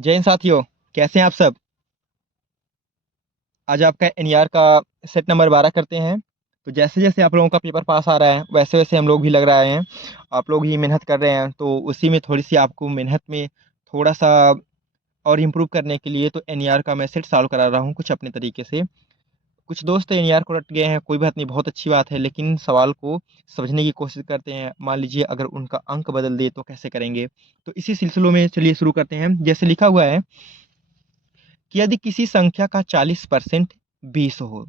जय हिंद साथियों। कैसे हैं आप सब। आज आपका एनईआर का सेट नंबर 12 करते हैं। तो जैसे जैसे आप लोगों का पेपर पास आ रहा है वैसे वैसे हम लोग भी लग रहे हैं। आप लोग ही मेहनत कर रहे हैं तो उसी में थोड़ी सी आपको मेहनत में थोड़ा सा और इम्प्रूव करने के लिए तो एनईआर का मैं सेट सॉल्व करा रहा हूँ कुछ अपने तरीके से। कुछ दोस्त एनईआर को रट गए हैं, कोई बात नहीं, बहुत अच्छी बात है, लेकिन सवाल को समझने की कोशिश करते हैं। मान लीजिए अगर उनका अंक बदल दे तो कैसे करेंगे। तो इसी सिलसिलों में चलिए शुरू करते हैं। जैसे लिखा हुआ है कि यदि किसी संख्या का 40% 20 हो,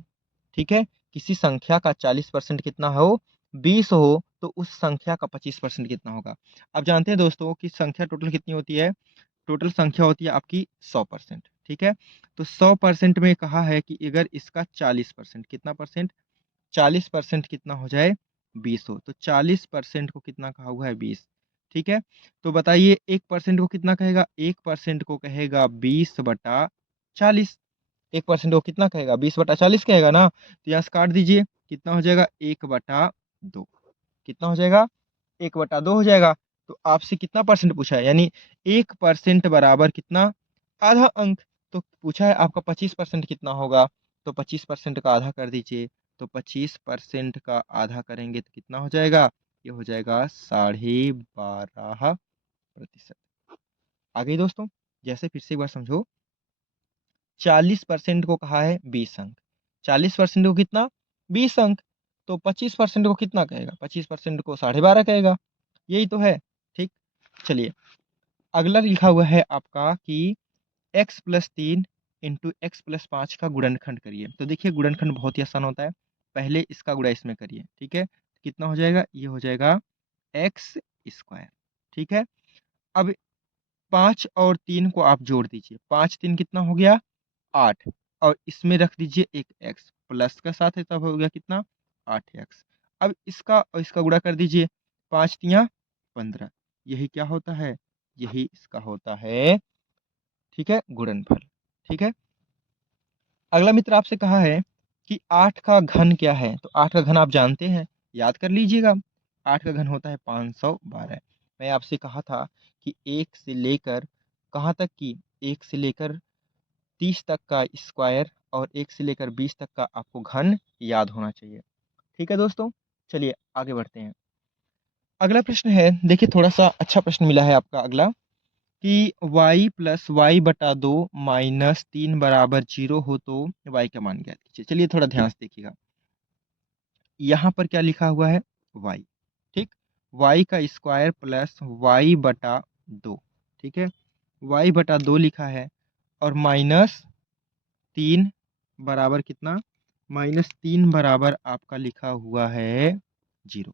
ठीक है, किसी संख्या का 40% कितना हो, 20 हो, तो उस संख्या का 25% कितना होगा। आप जानते हैं दोस्तों कि संख्या टोटल कितनी होती है। टोटल संख्या होती है आपकी 100%, ठीक है। तो 100% में कहा है कि अगर इसका 40% कितना परसेंट, 40% कितना हो जाए, 20 हो, तो 40% को कितना कहा हुआ है, 20, ठीक है। तो बताइए 1% को कितना कहेगा, 1% को कहेगा 20/40। 1% को कितना कहेगा, 20/40 कहेगा ना। तो यहाँ से काट दीजिए, कितना हो जाएगा, 1/2। कितना हो जाएगा, 1/2 हो जाएगा। तो आपसे कितना परसेंट पूछा है, यानी 1% बराबर कितना, आधा अंक। तो पूछा है आपका 25% कितना होगा, तो 25% का आधा कर दीजिए। तो 25% का आधा करेंगे तो कितना हो जाएगा, ये हो जाएगा 12.5%। आ गई दोस्तों। जैसे फिर से एक बार समझो, 40% को कहा है 20 अंक, 40% को कितना, 20 अंक। तो 25% को कितना कहेगा, 25% को 12.5 कहेगा। यही तो है, ठीक। चलिए, अगला लिखा हुआ है आपका कि x+3 इंटू x+5 का गुणनखंड करिए। तो देखिए गुणनखंड बहुत ही आसान होता है, पहले इसका गुणा इसमें करिए, ठीक है। कितना हो जाएगा, ये हो जाएगा x², ठीक है। अब 5 और 3 को आप जोड़ दीजिए, 5×3 कितना हो गया, 8। और इसमें रख दीजिए एक x, प्लस का साथ है तब हो गया कितना, 8x। अब इसका और इसका गुणा कर दीजिए, 5×3 = 15। यही क्या होता है, यही इसका होता है, ठीक है, गुणनफल, ठीक है। अगला मित्र आपसे कहा है कि 8 का घन क्या है। तो 8 का घन आप जानते हैं, याद कर लीजिएगा। 8 का घन होता है 512। मैं आपसे कहा था कि 1 से लेकर कहाँ तक की, 1 से लेकर 30 तक का स्क्वायर और 1 से लेकर 20 तक का आपको घन याद होना चाहिए, ठीक है दोस्तों। चलिए आगे बढ़ते हैं। अगला प्रश्न है, देखिए थोड़ा सा अच्छा प्रश्न मिला है आपका अगला, कि y+y/2 -3 बराबर 0 हो तो y का मान ज्ञात कीजिए। चलिए थोड़ा ध्यान से देखिएगा, यहाँ पर क्या लिखा हुआ है, y, ठीक, y का स्क्वायर प्लस y/2, ठीक है, y/2 लिखा है, और -3 बराबर कितना, -3 बराबर आपका लिखा हुआ है 0,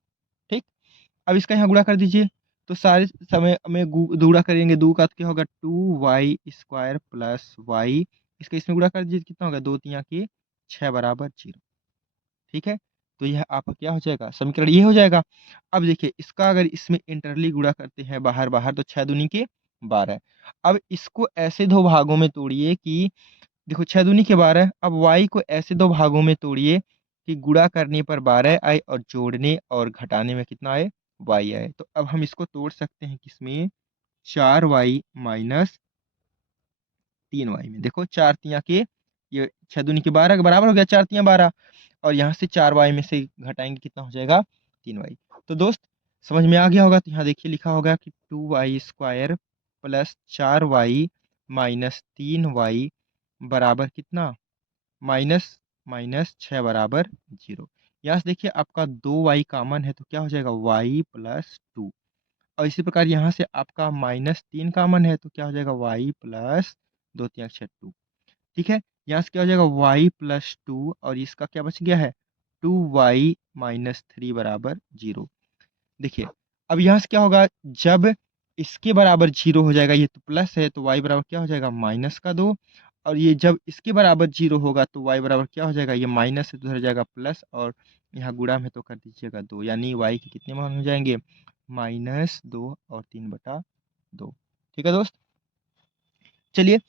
ठीक। अब इसका यहाँ गुणा कर दीजिए। तो सारे समय में गुणा करेंगे, दो का क्या होगा, 2y² प्लस y, इसका इसमें गुणा कर दीजिए, कितना होगा, 2×3 = 6 बराबर 0, ठीक है। तो यह आपका क्या हो जाएगा, समीकरण ये हो जाएगा। अब देखिए इसका अगर इसमें इंटरली गुणा करते हैं बाहर बाहर, तो 6×2 = 12। अब इसको ऐसे दो भागों में तोड़िए कि, देखो 6×2 = 12। अब y को ऐसे दो भागों में तोड़िए कि गुणा करने पर 12 आए और जोड़ने और घटाने में कितना आए, y आए। तो अब हम इसको तोड़ सकते हैं किसमें, 4y - 3y में। देखो 4×3 = ये 6×2 = 12 के बराबर हो गया, 4×3 = 12। और यहाँ से 4y में से घटाएंगे कितना हो जाएगा, 3y। तो दोस्त समझ में आ गया होगा। तो यहाँ देखिए लिखा होगा कि 2y² plus 4y minus 3y बराबर कितना, माइनस माइनस 6 बराबर 0। यहाँ से देखिए आपका 2y कॉमन है तो क्या हो जाएगा, y+2। और इसी प्रकार यहाँ से आपका -3 कॉमन है तो क्या हो जाएगा, y+2×2, ठीक है। यहाँ से क्या हो जाएगा, y+2, और इसका क्या बच गया है, 2y - 3 बराबर 0। देखिए अब यहाँ से क्या होगा, जब इसके बराबर 0 हो जाएगा, ये तो प्लस है, तो y बराबर क्या हो जाएगा, -2। और ये जब इसके बराबर 0 होगा तो y बराबर क्या हो जाएगा, ये माइनस है तो उधर जाएगा प्लस, और यहाँ गुणा में तो कर दीजिएगा 2, यानी y के कितने मान हो जाएंगे, -2 और 3/2, ठीक है दोस्त। चलिए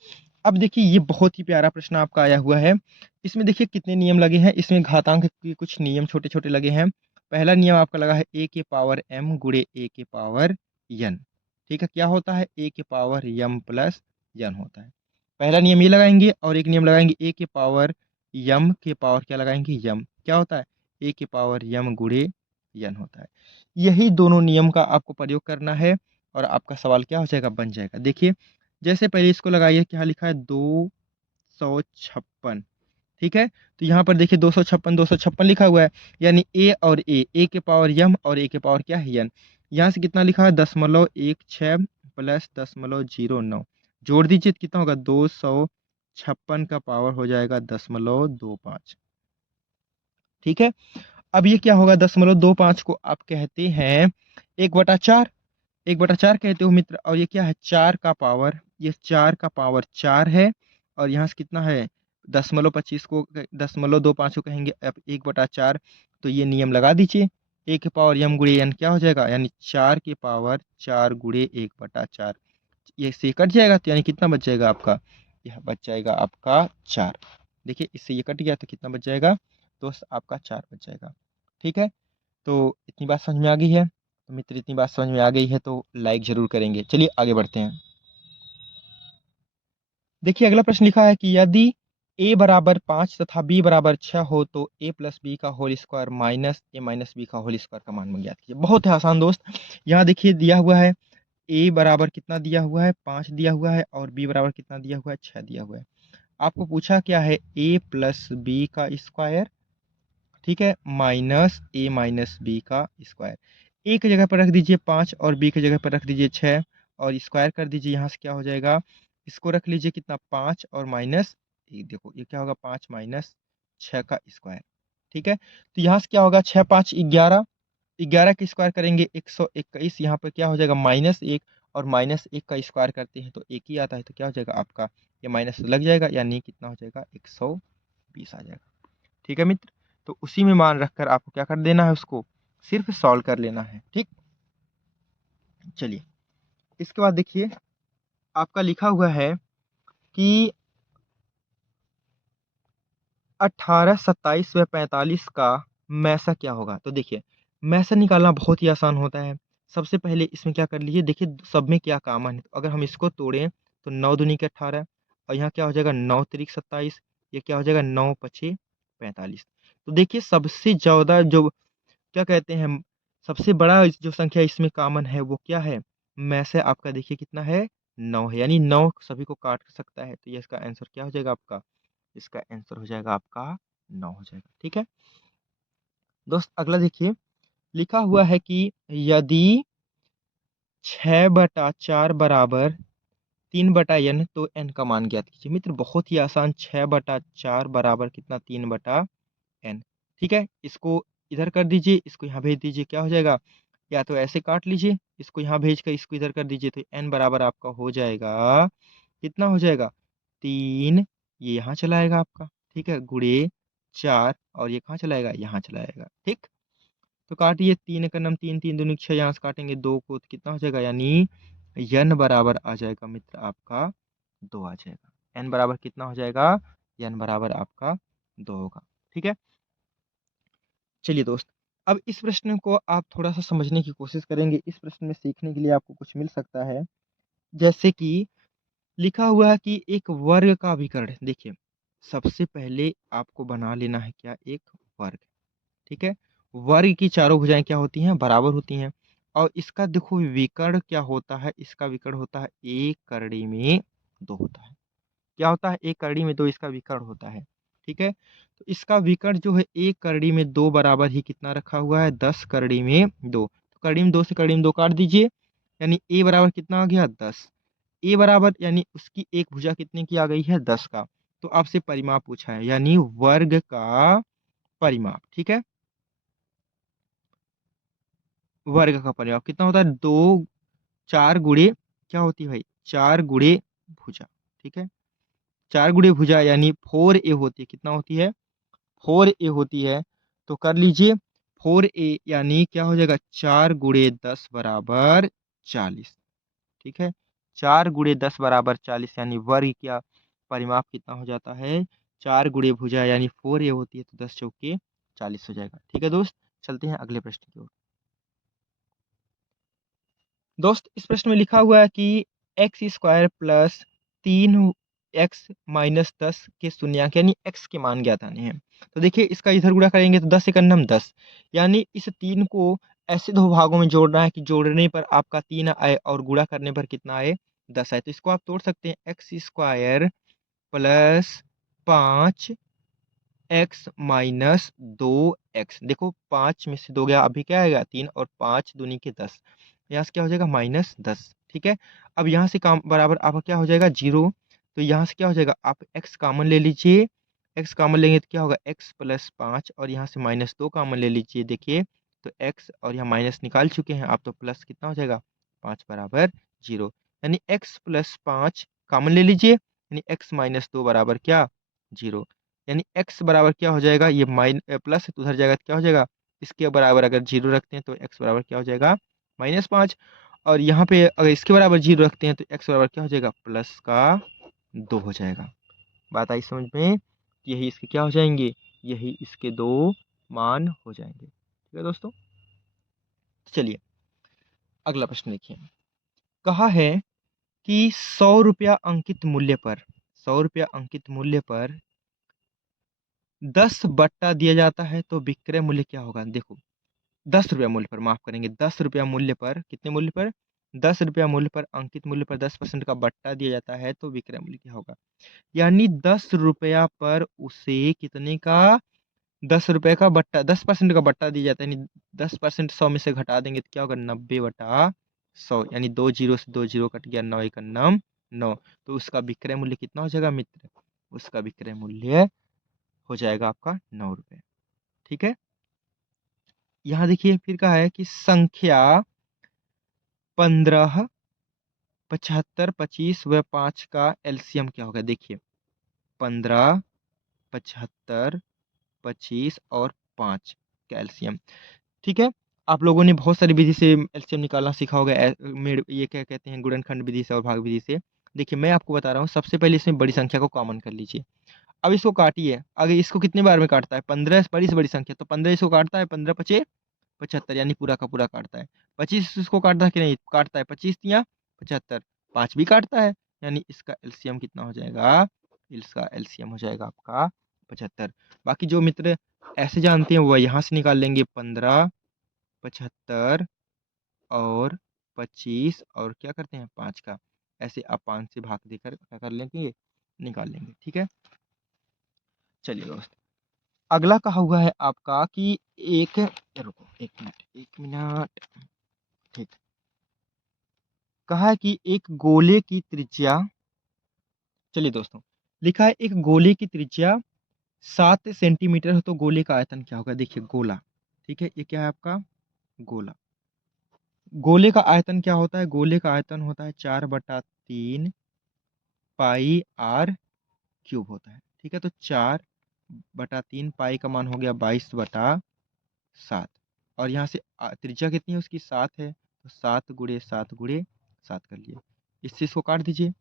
अब देखिए ये बहुत ही प्यारा प्रश्न आपका आया हुआ है। इसमें देखिए कितने नियम लगे हैं, इसमें घातांक के कुछ नियम छोटे छोटे लगे हैं। पहला नियम आपका लगा है a⁴m × a⁴n, ठीक है। क्या होता है, a⁴m + यन होता है। पहला नियम ये लगाएंगे और एक नियम लगाएंगे ए के पावर यम के पावर क्या लगाएंगे यम, क्या होता है ए के पावर यम गुणे यन होता है। यही दोनों नियम का आपको प्रयोग करना है और आपका सवाल क्या हो जाएगा बन जाएगा। देखिए जैसे पहले इसको लगाइए, क्या लिखा है 256, ठीक है। तो यहाँ पर देखिए 256 लिखा हुआ है, यानी ए और ए के पावर यम और ए के पावर क्या है यन। यहाँ से कितना लिखा है 0.16 प्लस 0.09, जोड़ दीजिए तो कितना होगा 256 का पावर हो जाएगा 0.25, ठीक है। अब ये क्या होगा 0.25 को आप कहते हैं 1/4, 1/4 कहते हो मित्र। और ये क्या है 4 का पावर, ये 4 का पावर 4 है और यहाँ से कितना है 0.25 को 0.25 को कहेंगे अब 1/4। तो ये नियम लगा दीजिए, ए के पावर यम गुणे एन क्या हो जाएगा, यानी 4 के पावर 4 गुणे 1/4, ये से कट जाएगा तो यानी कितना बच जाएगा आपका, यह बच जाएगा आपका 4। देखिए इससे ये कट गया तो कितना बच जाएगा दोस्त, आपका 4 बच जाएगा, ठीक है। तो इतनी बात समझ में आ गई है, तो मित्र इतनी बात समझ में आ गई है तो लाइक जरूर करेंगे। चलिए आगे बढ़ते हैं। देखिए अगला प्रश्न लिखा है कि यदि a बराबर 5 तथा b बराबर 6 हो तो a प्लस बी का whole square minus a minus B का होल स्क्वायर का मान ज्ञात कीजिए। बहुत है आसान दोस्त, यहाँ देखिए दिया हुआ है a बराबर कितना दिया हुआ है 5 दिया हुआ है और b बराबर कितना दिया हुआ है 6 दिया हुआ है। आपको पूछा क्या है a प्लस बी का स्क्वायर, ठीक है, माइनस ए माइनस बी का स्क्वायर। ए की जगह पर रख दीजिए 5 और बी की जगह पर रख दीजिए 6 और स्क्वायर कर दीजिए। यहाँ से क्या हो जाएगा, इसको रख लीजिए कितना 5 और माइनस, देखो ये क्या होगा 5 माइनस 6 का स्क्वायर, ठीक है। तो यहाँ से क्या होगा 6 5 11, 11 का स्क्वायर करेंगे 121, यहाँ पर क्या हो जाएगा -1 और -1 का स्क्वायर करते हैं तो एक ही आता है, तो क्या हो जाएगा आपका ये माइनस लग जाएगा यानी कितना हो जाएगा 120 आ जाएगा, ठीक है मित्र। तो उसी में मान रखकर आपको क्या कर देना है, उसको सिर्फ सॉल्व कर लेना है, ठीक। चलिए इसके बाद देखिए आपका लिखा हुआ है कि 18, 27 व 45 का मैसा क्या होगा। तो देखिए मैसा निकालना बहुत ही आसान होता है। सबसे पहले इसमें क्या कर लीजिए, देखिए सब में क्या कॉमन है, तो अगर हम इसको तोड़ें तो 9 दूनी के 18 और यहाँ क्या हो जाएगा 9 त्रिक 27, ये क्या हो जाएगा 9 पछे 45। तो देखिए सबसे ज़्यादा जो क्या कहते हैं, सबसे बड़ा जो संख्या इसमें कॉमन है वो क्या है, में से आपका देखिए कितना है 9 है, यानी 9 सभी को काट सकता है। तो ये इसका आंसर क्या हो जाएगा आपका, इसका आंसर हो जाएगा आपका 9 हो जाएगा, ठीक है दोस्त। अगला देखिए लिखा हुआ है कि यदि 6/4 बराबर 3/n तो n का मान ज्ञात कीजिए। मित्र बहुत ही आसान, 6/4 बराबर कितना 3/n, ठीक है। इसको इधर कर दीजिए, इसको यहाँ भेज दीजिए, क्या हो जाएगा, या तो ऐसे काट लीजिए, इसको यहाँ भेज कर इसको इधर कर दीजिए तो n बराबर आपका हो जाएगा कितना हो जाएगा 3, ये यहाँ चला आएगा आपका, ठीक है, गुणे 4 और ये कहाँ चला आएगा यहाँ चला आएगा, ठीक। तो काटिए 3 का नम 3, 3 दूनी 6, यहाँ से काटेंगे 2 को तो कितना हो जाएगा, यानी n बराबर आ जाएगा मित्र आपका 2 आ जाएगा। n बराबर कितना हो जाएगा, n बराबर आपका 2 होगा, ठीक है। चलिए दोस्त अब इस प्रश्न को आप थोड़ा सा समझने की कोशिश करेंगे। इस प्रश्न में सीखने के लिए आपको कुछ मिल सकता है, जैसे कि लिखा हुआ है कि एक वर्ग का विकर्ण। देखिए सबसे पहले आपको बना लेना है क्या, एक वर्ग, ठीक है। वर्ग की चारों भुजाएं क्या होती हैं, बराबर होती हैं। और इसका देखो विकर्ण क्या होता है, इसका विकर्ण होता है एक करड़ी में 2 होता है। क्या होता है, एक करड़ी में 2 इसका विकर्ण होता है, ठीक है। तो इसका विकर्ण जो है एक करड़ी में 2 बराबर ही कितना रखा हुआ है 10 करड़ी में 2। तो करड़ी में 2 से करड़ी में 2 काट दीजिए, यानी ए बराबर कितना आ गया 10। ए बराबर यानी उसकी एक भुजा कितने की आ गई है 10 का। तो आपसे परिमाप पूछा है, यानी वर्ग का परिमाप, ठीक है। वर्ग का परिमाप कितना होता है 2, 4 गुणे क्या होती है भाई 4 गुणे भुजा, ठीक है। 4 गुणे भुजा यानी 4a होती है, कितना होती है 4a होती है। तो कर लीजिए 4a यानी क्या हो जाएगा 4 गुणे 10 बराबर 40, ठीक है। 4 गुणे 10 बराबर 40 यानी वर्ग का परिमाप कितना हो जाता है 4 गुणे भुजा यानी 4a होती है, तो 10 चौके 40 हो जाएगा, ठीक है दोस्त। चलते हैं अगले प्रश्न की ओर। दोस्त इस प्रश्न में लिखा हुआ है कि x² प्लस 3x-10 के शून्यांक यानी x के मान ज्ञात आने हैं। तो देखिए इसका इधर गुणा करेंगे तो 10 एक अन्नम 10, यानी इस 3 को ऐसे दो भागों में जोड़ना है कि जोड़ने पर आपका 3 आए और गुणा करने पर कितना आए, 10 आए। तो इसको आप तोड़ सकते हैं, x square plus 5 x minus 2x। देखो 5 में से 2 गया, अभी क्या आएगा 3, और 5 दूनी के 10, यहाँ से क्या हो जाएगा -10। ठीक है, अब यहाँ से काम बराबर आपका क्या हो जाएगा 0। तो यहाँ से क्या हो जाएगा, आप x कॉमन ले लीजिए, x कॉमन लेंगे तो क्या होगा x प्लस 5, और यहाँ से -2 कॉमन ले लीजिए। देखिए तो x और यहाँ माइनस निकाल चुके हैं आप, तो प्लस कितना हो जाएगा 5 बराबर 0, यानी x प्लस 5 कॉमन ले लीजिए, यानी x माइनस 2 बराबर क्या 0, यानी x बराबर क्या हो जाएगा, ये प्लस है तो उधर जाएगा तो क्या हो जाएगा, इसके बराबर अगर 0 रखते हैं तो x बराबर क्या हो जाएगा -5, और यहाँ पे अगर इसके बराबर 0 रखते हैं तो x बराबर क्या हो जाएगा +2 हो जाएगा। बात आई समझ में, यही इसके क्या हो जाएंगे, यही इसके 2 मान हो जाएंगे। ठीक है दोस्तों, तो चलिए अगला प्रश्न देखिए। कहा है कि 100 रुपया अंकित मूल्य पर 100 रुपया अंकित मूल्य पर 10 बट्टा दिया जाता है तो विक्रय मूल्य क्या होगा। देखो 10 रुपया मूल्य पर, माफ करेंगे 10 रुपया मूल्य पर, कितने मूल्य पर 10 रुपया मूल्य पर अंकित मूल्य पर 10% का बट्टा दिया जाता है तो विक्रय मूल्य क्या होगा। यानी 10 रुपया पर उसे कितने का 10 रुपए का बट्टा, 10% का बट्टा दिया जाता है, यानी 10% 100 में से घटा देंगे तो क्या होगा 90/100, यानी 2 जीरो से 2 जीरो कट गया, 9 एक अन्नम 9। तो उसका विक्रय मूल्य कितना हो जाएगा मित्र, उसका विक्रय मूल्य हो जाएगा आपका 9 रुपये। ठीक है, यहाँ देखिए फिर कहा है कि संख्या 15, 75, 25 व 5 का एलसीएम क्या होगा। देखिए 15, 75, 25 और 5 का एलसीएम। ठीक है, आप लोगों ने बहुत सारी विधि से एलसीएम निकालना सीखा होगा, ये क्या कहते हैं गुणनखंड विधि से और भाग विधि से। देखिए मैं आपको बता रहा हूँ, सबसे पहले इसमें बड़ी संख्या को कॉमन कर लीजिए। अब इसको काटिए, अगर इसको कितने बार में काटता है 15, बड़ी से बड़ी संख्या तो 15 इसको काटता है, 15 पचे 75, यानी पूरा का पूरा काटता है। 25 इसको काटता है कि नहीं, काटता है, 25 या 75, 5 भी काटता है, यानी इसका एलसीएम कितना हो जाएगा, इसका एलसीएम हो जाएगा आपका 75। बाकी जो मित्र ऐसे जानते हैं वो यहाँ से निकाल लेंगे, 15, 75 और 25 और क्या करते हैं 5 का, ऐसे आप 5 से भाग देकर क्या कर लेंगे, निकाल लेंगे। ठीक है, चलिए दोस्त अगला कहा हुआ है आपका कि एक, रुको 1 मिनट 1 मिनट, ठीक, कहा है कि एक गोले की त्रिज्या, चलिए दोस्तों लिखा है एक गोले की त्रिज्या 7 सेंटीमीटर है तो गोले का आयतन क्या होगा। देखिए गोला, ठीक है, ये क्या है आपका गोला। गोले का आयतन क्या होता है, गोले का आयतन होता है 4/3 पाई आर क्यूब होता है। ठीक है, तो 4/3 पाई का मान हो गया 22/7, और यहाँ से त्रिज्या कितनी है उसकी 7 है, तो 7 × 7 × 7 कर लिए, इससे इसको काट दीजिए, तो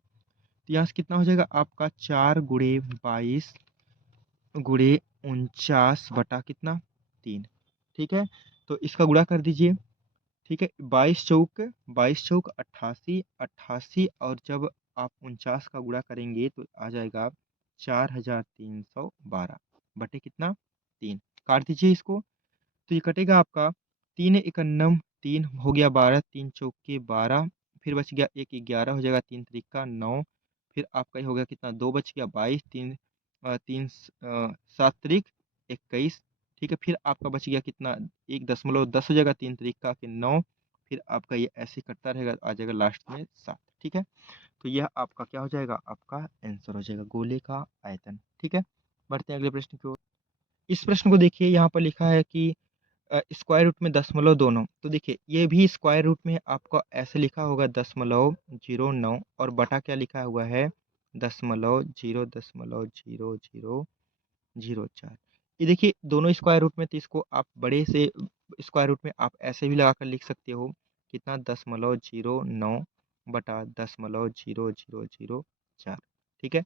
यहाँ से कितना हो जाएगा आपका 4 × 22 × 49 बटा कितना 3। ठीक है, तो इसका गुणा कर दीजिए। ठीक है, 22 चौक 88, 88 और जब आप 49 का गुणा करेंगे तो आ जाएगा 4312 बटे कितना 3। काट दीजिए इसको, तो ये कटेगा आपका 3 एकन्नम 3 हो गया 12, 3 चौके 12, फिर बच गया 1 11 हो जाएगा, 3 त्रिका 9, फिर आपका ये हो गया कितना 2 बच गया 22, 7 त्रिक 21। ठीक है, फिर आपका बच गया कितना 1.10 हो जाएगा, 3 त्रिका के 9, फिर आपका ये ऐसे करता रहेगा, आ जाएगा लास्ट में 7। ठीक है, तो यह आपका क्या हो जाएगा, आपका आंसर हो जाएगा गोले का आयतन। ठीक है, बढ़ते हैं अगले प्रश्न की ओर। इस प्रश्न को देखिए, यहाँ पर लिखा है कि स्क्वायर रूट में दशमलव दोनों, तो देखिए ये भी स्क्वायर रूट में आपका ऐसे लिखा होगा 0.09, और बटा क्या लिखा हुआ है 0.00004। ये देखिए दोनों स्क्वायर रूट में, तो इसको आप बड़े से स्क्वायर रूट में आप ऐसे भी लगाकर लिख सकते हो, कितना 0.09 बटा 0.00004। ठीक है,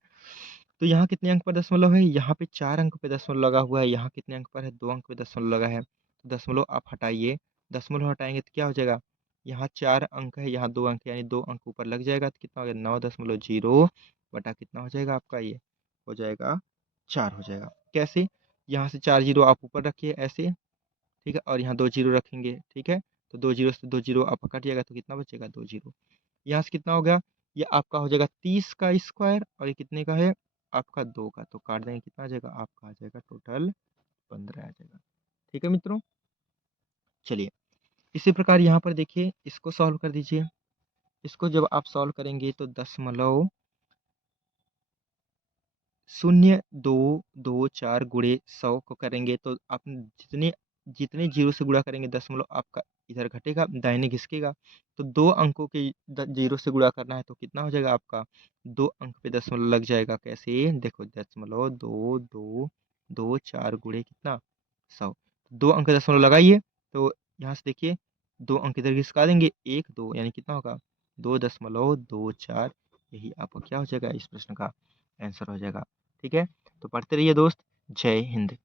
तो यहाँ कितने अंक पर दशमलव है, यहाँ पे 4 अंक पे दशमलव लगा हुआ है, यहाँ कितने अंक पर है 2 अंक पे दशमलव लगा है, तो दशमलव आप हटाइए, दशमलव हटाएंगे तो क्या हो जाएगा, यहाँ 4 अंक है, यहाँ 2 अंक है, यानी 2 अंक ऊपर लग जाएगा, तो कितना हो गया 9.0 बटा कितना हो जाएगा आपका, ये हो जाएगा 4 हो जाएगा। कैसे, यहाँ से 4 जीरो आप ऊपर रखिए ऐसे, ठीक है, और यहाँ 2 जीरो रखेंगे, ठीक है, तो 2 जीरो से 2 जीरो आपका कट जाएगा तो कितना बचेगा 2 जीरो। यहाँ से कितना हो गया, ये आपका हो जाएगा 30 का स्क्वायर और ये कितने का है आपका 2 का, तो काट देंगे कितना आ जाएगा आपका, आ जाएगा टोटल 15 आ जाएगा। ठीक है मित्रों, चलिए इसी प्रकार यहाँ पर देखिए इसको सॉल्व कर दीजिए। इसको जब आप सॉल्व करेंगे तो 0.0224 गुणे 100 को करेंगे तो आप जितने जितने जीरो से गुणा करेंगे दशमलव आपका इधर घटेगा, दाहिने घिसकेगा। तो 2 अंकों के जीरो से गुणा करना है तो कितना हो जाएगा आपका, 2 अंक पे दशमलव लग जाएगा। कैसे, देखो 0.2224 गुणे कितना 100, 2 अंक दशमलव लगाइए तो यहाँ से देखिए 2 अंक इधर घिसका देंगे, 1 2 यानी कितना होगा 2.24। यही आपका क्या हो जाएगा, इस प्रश्न का आंसर हो जाएगा। ठीक है, तो पढ़ते रहिए दोस्त। जय हिंद।